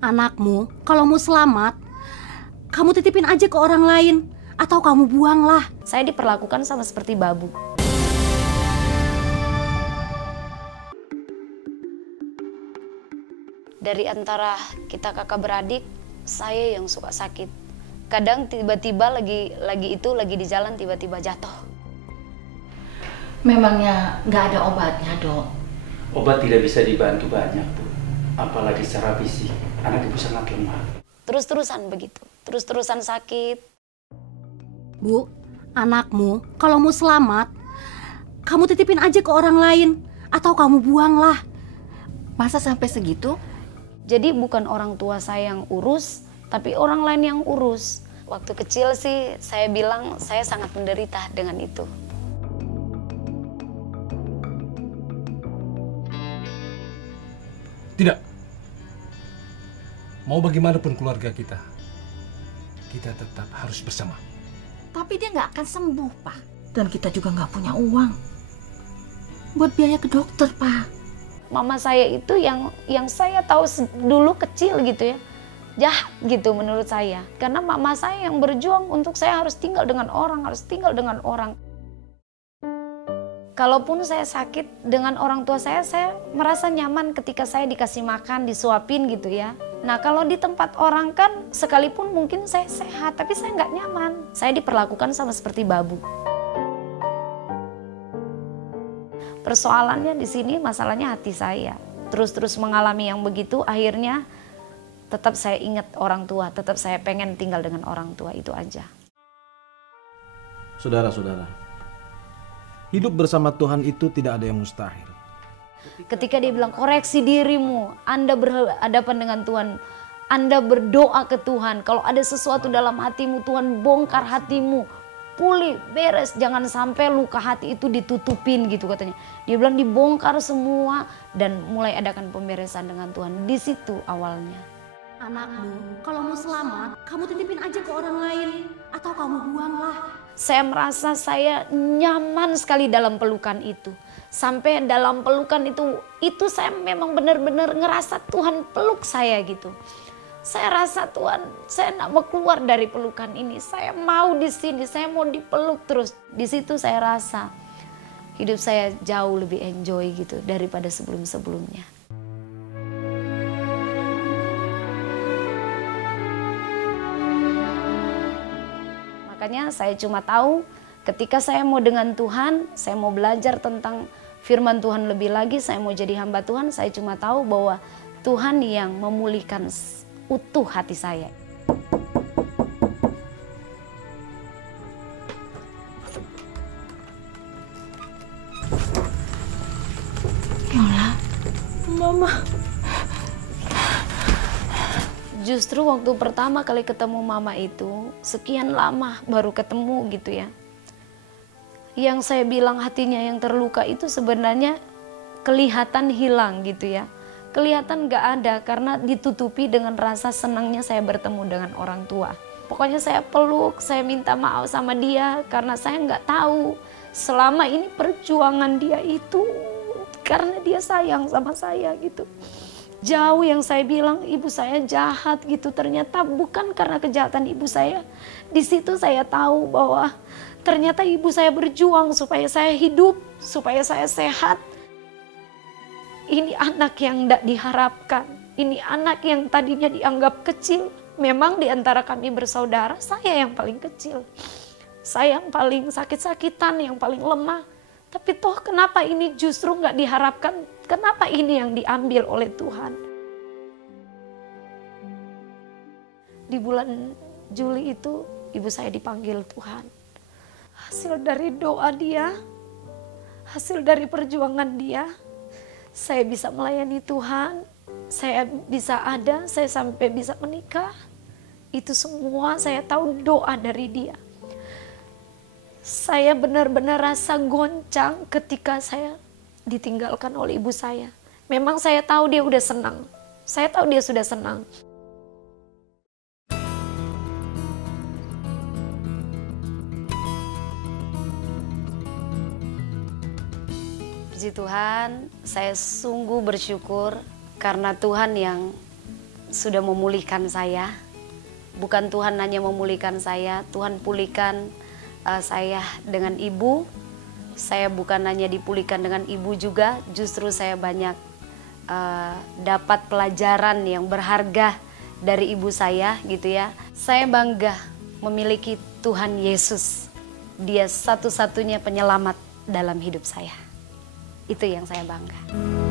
Anakmu, kalau mau selamat, kamu titipin aja ke orang lain. Atau kamu buanglah. Saya diperlakukan sama seperti babu. Dari antara kita kakak beradik, saya yang suka sakit. Kadang tiba-tiba lagi di jalan tiba-tiba jatuh. Memangnya nggak ada obatnya, Dok? Obat tidak bisa dibantu banyak, Bu. Apalagi secara fisik, anak ibu sangat lemah. Terus-terusan begitu, terus-terusan sakit. Bu, anakmu, kalau mau selamat, kamu titipin aja ke orang lain. Atau kamu buanglah. Masa sampai segitu? Jadi bukan orang tua saya yang urus, tapi orang lain yang urus. Waktu kecil sih saya bilang saya sangat menderita dengan itu. Tidak. Mau bagaimanapun keluarga kita tetap harus bersama. Tapi dia nggak akan sembuh, Pak. Dan kita juga nggak punya uang buat biaya ke dokter, Pak. Mama saya itu yang saya tahu dulu kecil gitu ya, jahat gitu menurut saya. Karena mama saya yang berjuang untuk saya harus tinggal dengan orang, Kalaupun saya sakit dengan orang tua saya merasa nyaman ketika saya dikasih makan, disuapin gitu ya. Nah kalau di tempat orang kan sekalipun mungkin saya sehat, tapi saya nggak nyaman. Saya diperlakukan sama seperti babu. Persoalannya di sini masalahnya hati saya. Terus mengalami yang begitu, akhirnya tetap saya ingat orang tua, tetap saya pengen tinggal dengan orang tua, itu aja. Saudara-saudara, hidup bersama Tuhan itu tidak ada yang mustahil. Ketika dia bilang koreksi dirimu, Anda berhadapan dengan Tuhan, Anda berdoa ke Tuhan. Kalau ada sesuatu dalam hatimu, Tuhan bongkar hatimu, pulih, beres. Jangan sampai luka hati itu ditutupin gitu katanya. Dia bilang dibongkar semua dan mulai adakan pemberesan dengan Tuhan. Di situ awalnya. Anakmu, kalau mau selamat, kamu titipin aja ke orang lain. Atau kamu buanglah. Saya merasa saya nyaman sekali dalam pelukan itu. Sampai dalam pelukan itu saya memang benar-benar ngerasa Tuhan peluk saya gitu. Saya rasa Tuhan, saya nak mau keluar dari pelukan ini. Saya mau di sini, saya mau dipeluk terus. Di situ saya rasa hidup saya jauh lebih enjoy gitu daripada sebelum-sebelumnya. Makanya saya cuma tahu ketika saya mau dengan Tuhan, saya mau belajar tentang firman Tuhan lebih lagi, saya mau jadi hamba Tuhan, saya cuma tahu bahwa Tuhan yang memulihkan utuh hati saya. Yola, Mama. Justru waktu pertama kali ketemu mama itu, sekian lama baru ketemu gitu ya. Yang saya bilang hatinya yang terluka itu sebenarnya kelihatan hilang gitu ya. Kelihatan gak ada karena ditutupi dengan rasa senangnya saya bertemu dengan orang tua. Pokoknya saya peluk, saya minta maaf sama dia karena saya gak tahu selama ini perjuangan dia itu karena dia sayang sama saya gitu. Jauh yang saya bilang ibu saya jahat gitu, ternyata bukan karena kejahatan ibu saya. Di situ saya tahu bahwa ternyata ibu saya berjuang supaya saya hidup, supaya saya sehat. Ini anak yang tidak diharapkan. Ini anak yang tadinya dianggap kecil. Memang di antara kami bersaudara, saya yang paling kecil. Saya yang paling sakit-sakitan, yang paling lemah. Tapi toh kenapa ini justru nggak diharapkan? Kenapa ini yang diambil oleh Tuhan? Di bulan Juli itu ibu saya dipanggil Tuhan. Hasil dari doa dia, hasil dari perjuangan dia, saya bisa melayani Tuhan, saya bisa ada, saya sampai bisa menikah. Itu semua saya tahu doa dari dia. Saya benar-benar rasa goncang ketika saya ditinggalkan oleh ibu saya. Memang saya tahu dia udah senang. Saya tahu dia sudah senang. Puji Tuhan, saya sungguh bersyukur karena Tuhan yang sudah memulihkan saya. Bukan Tuhan hanya memulihkan saya, Tuhan pulihkan saya dengan ibu. Saya bukan hanya dipulihkan dengan ibu juga, justru saya banyak dapat pelajaran yang berharga dari ibu saya gitu ya. Saya bangga memiliki Tuhan Yesus. Dia satu-satunya penyelamat dalam hidup saya. Itu yang saya bangga.